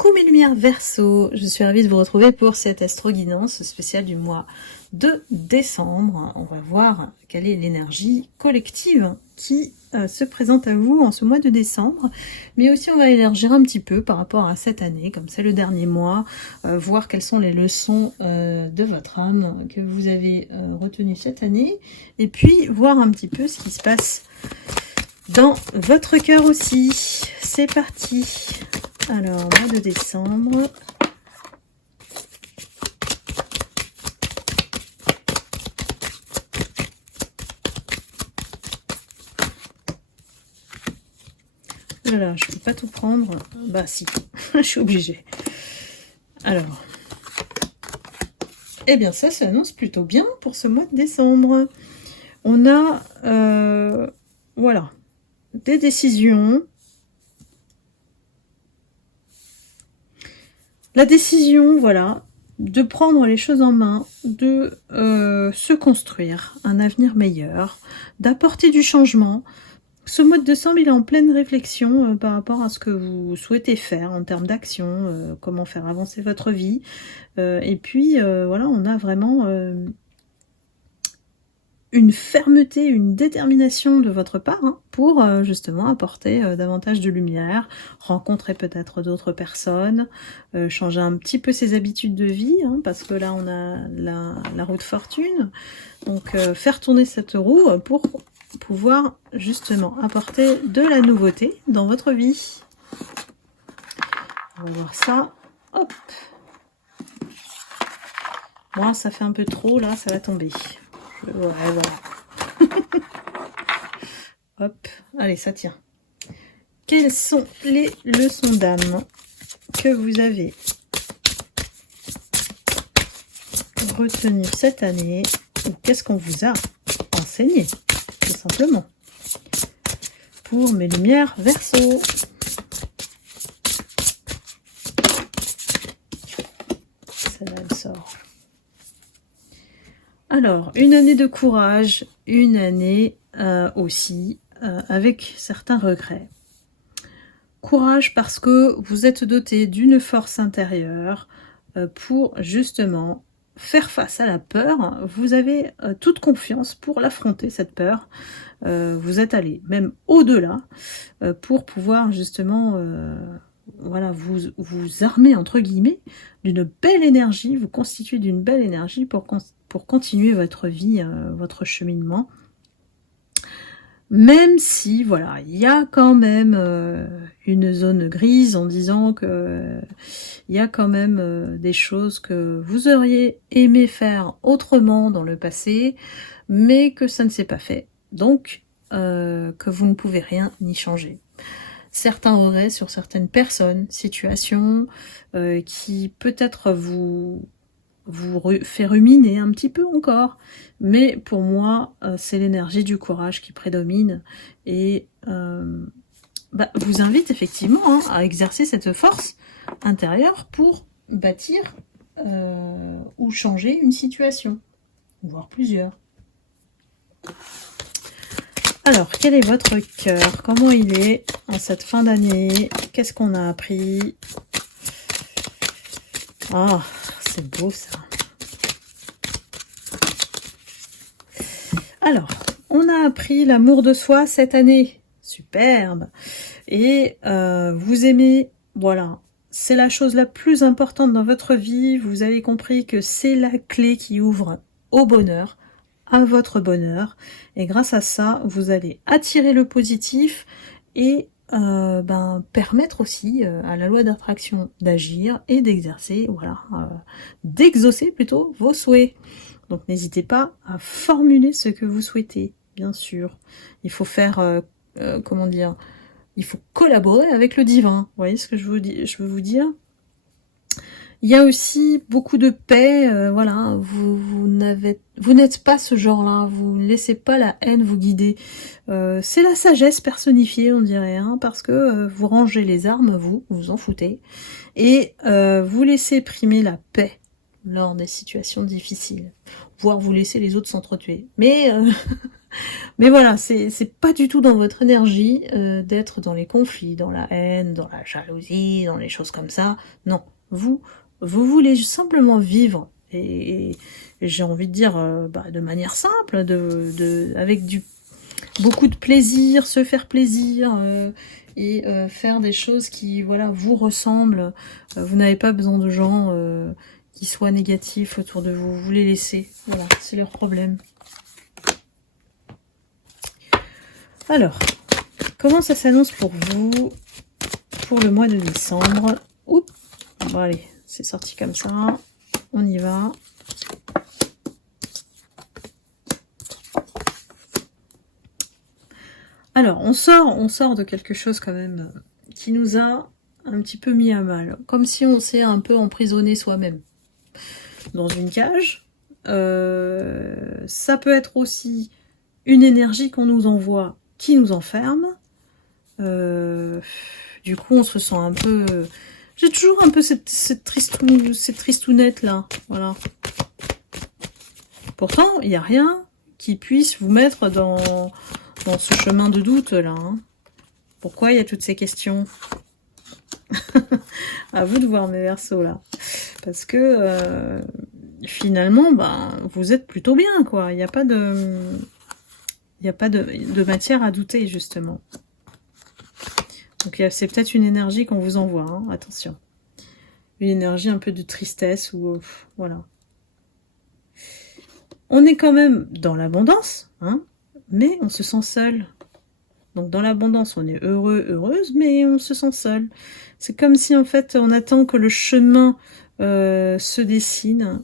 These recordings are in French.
Coucou mes lumières Verseau, je suis ravie de vous retrouver pour cette astro-guidance spéciale du mois de décembre. On va voir quelle est l'énergie collective qui se présente à vous en ce mois de décembre, mais aussi on va élargir un petit peu par rapport à cette année, comme c'est le dernier mois, voir quelles sont les leçons de votre âme que vous avez retenues cette année, et puis voir un petit peu ce qui se passe dans votre cœur aussi. C'est parti. Alors, mois de décembre. Voilà, je peux pas tout prendre. Bah si, je suis obligée. Alors, eh bien ça s'annonce plutôt bien pour ce mois de décembre. On a, voilà, des décisions. La décision, voilà, de prendre les choses en main, de se construire un avenir meilleur, d'apporter du changement. Ce mois de décembre, il est en pleine réflexion par rapport à ce que vous souhaitez faire en termes d'action, comment faire avancer votre vie. Et puis, voilà, on a vraiment une fermeté, une détermination de votre part pour justement apporter davantage de lumière, rencontrer peut-être d'autres personnes, changer un petit peu ses habitudes de vie, parce que là on a la roue de fortune, donc faire tourner cette roue pour pouvoir justement apporter de la nouveauté dans votre vie. On va voir ça, hop. Moi ça fait un peu trop, là ça va tomber. Ouais, voilà. Hop, allez, ça tient. Quelles sont les leçons d'âme que vous avez retenues cette année, ou qu'est-ce qu'on vous a enseigné, tout simplement, pour mes lumières Verseau. Celle-là, elle sort. Alors, une année de courage, une année aussi avec certains regrets. Courage parce que vous êtes doté d'une force intérieure pour justement faire face à la peur. Vous avez toute confiance pour l'affronter, cette peur. Vous êtes allé même au-delà pour pouvoir justement voilà, vous armer entre guillemets d'une belle énergie, vous constituer d'une belle énergie pour continuer votre vie, votre cheminement. Même si, voilà, il y a quand même une zone grise en disant que il y a quand même des choses que vous auriez aimé faire autrement dans le passé, mais que ça ne s'est pas fait. Donc, que vous ne pouvez rien y changer. Certains regrets sur certaines personnes, situations, qui peut-être vous fait ruminer un petit peu encore, mais pour moi c'est l'énergie du courage qui prédomine et vous invite effectivement à exercer cette force intérieure pour bâtir ou changer une situation, voire plusieurs. Alors, quel est votre cœur? Comment il est en cette fin d'année? Qu'est-ce qu'on a appris? Ah, c'est beau ça. Alors, on a appris l'amour de soi cette année. Superbe. Et vous aimez, voilà, c'est la chose la plus importante dans votre vie. Vous avez compris que c'est la clé qui ouvre au bonheur, à votre bonheur. Et grâce à ça, vous allez attirer le positif et permettre aussi à la loi d'attraction d'agir et d'exercer, voilà, d'exaucer plutôt vos souhaits. Donc n'hésitez pas à formuler ce que vous souhaitez, bien sûr. Il faut faire, comment dire, il faut collaborer avec le divin. Vous voyez ce que je veux vous dire? Il y a aussi beaucoup de paix, voilà, vous n'êtes pas ce genre-là, vous ne laissez pas la haine vous guider. C'est la sagesse personnifiée, on dirait, parce que vous rangez les armes, vous en foutez, et vous laissez primer la paix lors des situations difficiles, voire vous laissez les autres s'entretuer. Mais Mais voilà, c'est pas du tout dans votre énergie d'être dans les conflits, dans la haine, dans la jalousie, dans les choses comme ça. Non, vous voulez simplement vivre et j'ai envie de dire de manière simple, avec beaucoup de plaisir, se faire plaisir et faire des choses qui voilà vous ressemblent. Vous n'avez pas besoin de gens qui soient négatifs autour de vous. Vous les laissez. Voilà, c'est leur problème. Alors, comment ça s'annonce pour vous pour le mois de décembre? Oups, bon allez, c'est sorti comme ça. On y va. Alors, on sort de quelque chose quand même qui nous a un petit peu mis à mal. Comme si on s'est un peu emprisonné soi-même dans une cage. Ça peut être aussi une énergie qu'on nous envoie qui nous enferme. Du coup, on se sent un peu... J'ai toujours un peu cette tristounette là. Voilà. Pourtant, il n'y a rien qui puisse vous mettre dans ce chemin de doute là. Hein. Pourquoi il y a toutes ces questions? À vous de voir mes Verseaux là. Parce que finalement, vous êtes plutôt bien quoi. Il n'y a pas de matière à douter justement. Donc c'est peut-être une énergie qu'on vous envoie, hein, attention. Une énergie un peu de tristesse ou voilà. On est quand même dans l'abondance, hein, mais on se sent seul. Donc dans l'abondance, on est heureux, heureuse, mais on se sent seul. C'est comme si en fait on attend que le chemin se dessine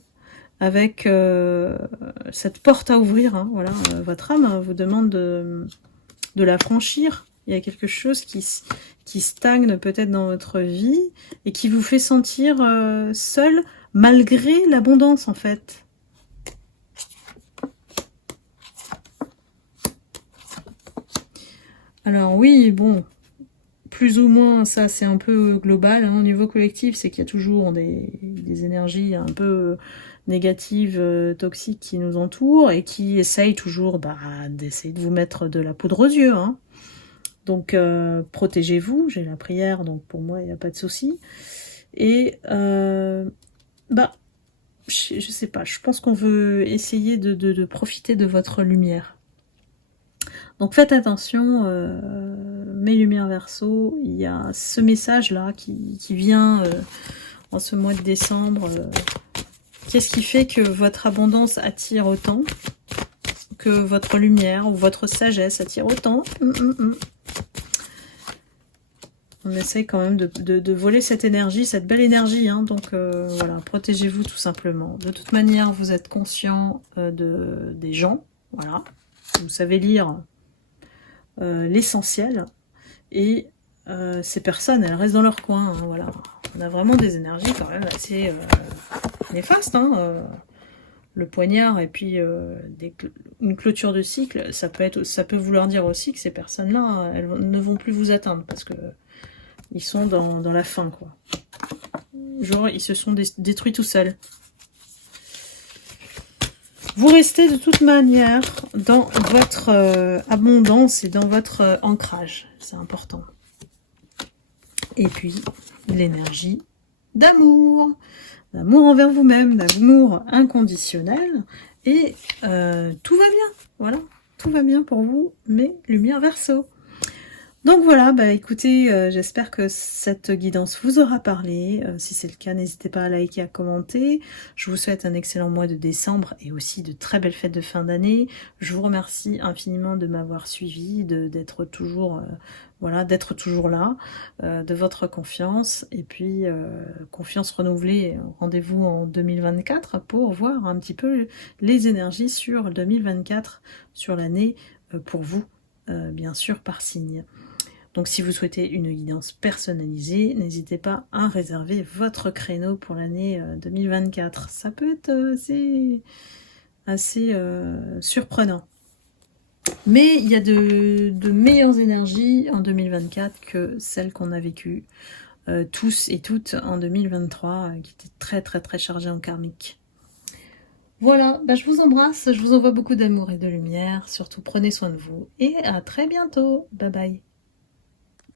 avec cette porte à ouvrir. Hein, voilà, votre âme vous demande de la franchir. Il y a quelque chose qui stagne peut-être dans votre vie et qui vous fait sentir seul malgré l'abondance en fait. Alors oui, bon, plus ou moins ça c'est un peu global hein, au niveau collectif, c'est qu'il y a toujours des énergies un peu négatives, toxiques qui nous entourent et qui essayent toujours d'essayer de vous mettre de la poudre aux yeux. Hein. Donc, protégez-vous, j'ai la prière, donc pour moi, il n'y a pas de souci. Et, je sais pas, je pense qu'on veut essayer de profiter de votre lumière. Donc, faites attention, mes lumières Verseaux, il y a ce message-là qui vient en ce mois de décembre. Qu'est-ce qui fait que votre abondance attire autant que votre lumière ou votre sagesse attire autant? On essaye quand même de voler cette énergie, cette belle énergie. Hein, donc voilà, protégez-vous tout simplement. De toute manière, vous êtes conscient des gens. Voilà. Vous savez lire l'essentiel. Et ces personnes, elles restent dans leur coin. Hein, voilà. On a vraiment des énergies quand même assez néfastes. Hein, le poignard et puis une clôture de cycle, ça peut vouloir dire aussi que ces personnes-là, elles ne vont plus vous atteindre parce que ils sont dans la fin, quoi. Genre, ils se sont détruits tout seuls. Vous restez de toute manière dans votre abondance et dans votre ancrage. C'est important. Et puis, l'énergie d'amour. D'amour envers vous-même, d'amour inconditionnel. Et tout va bien. Voilà. Tout va bien pour vous, mes lumières Verseaux. Donc voilà, écoutez, j'espère que cette guidance vous aura parlé. Si c'est le cas, n'hésitez pas à liker, à commenter. Je vous souhaite un excellent mois de décembre et aussi de très belles fêtes de fin d'année. Je vous remercie infiniment de m'avoir suivi, d'être toujours, d'être toujours là, de votre confiance. Et puis, confiance renouvelée, rendez-vous en 2024 pour voir un petit peu les énergies sur 2024, sur l'année pour vous, bien sûr, par signe. Donc si vous souhaitez une guidance personnalisée, n'hésitez pas à réserver votre créneau pour l'année 2024. Ça peut être assez surprenant. Mais il y a de meilleures énergies en 2024 que celles qu'on a vécues tous et toutes en 2023, qui étaient très très très chargées en karmique. Voilà, bah, je vous embrasse, je vous envoie beaucoup d'amour et de lumière, surtout prenez soin de vous et à très bientôt. Bye bye.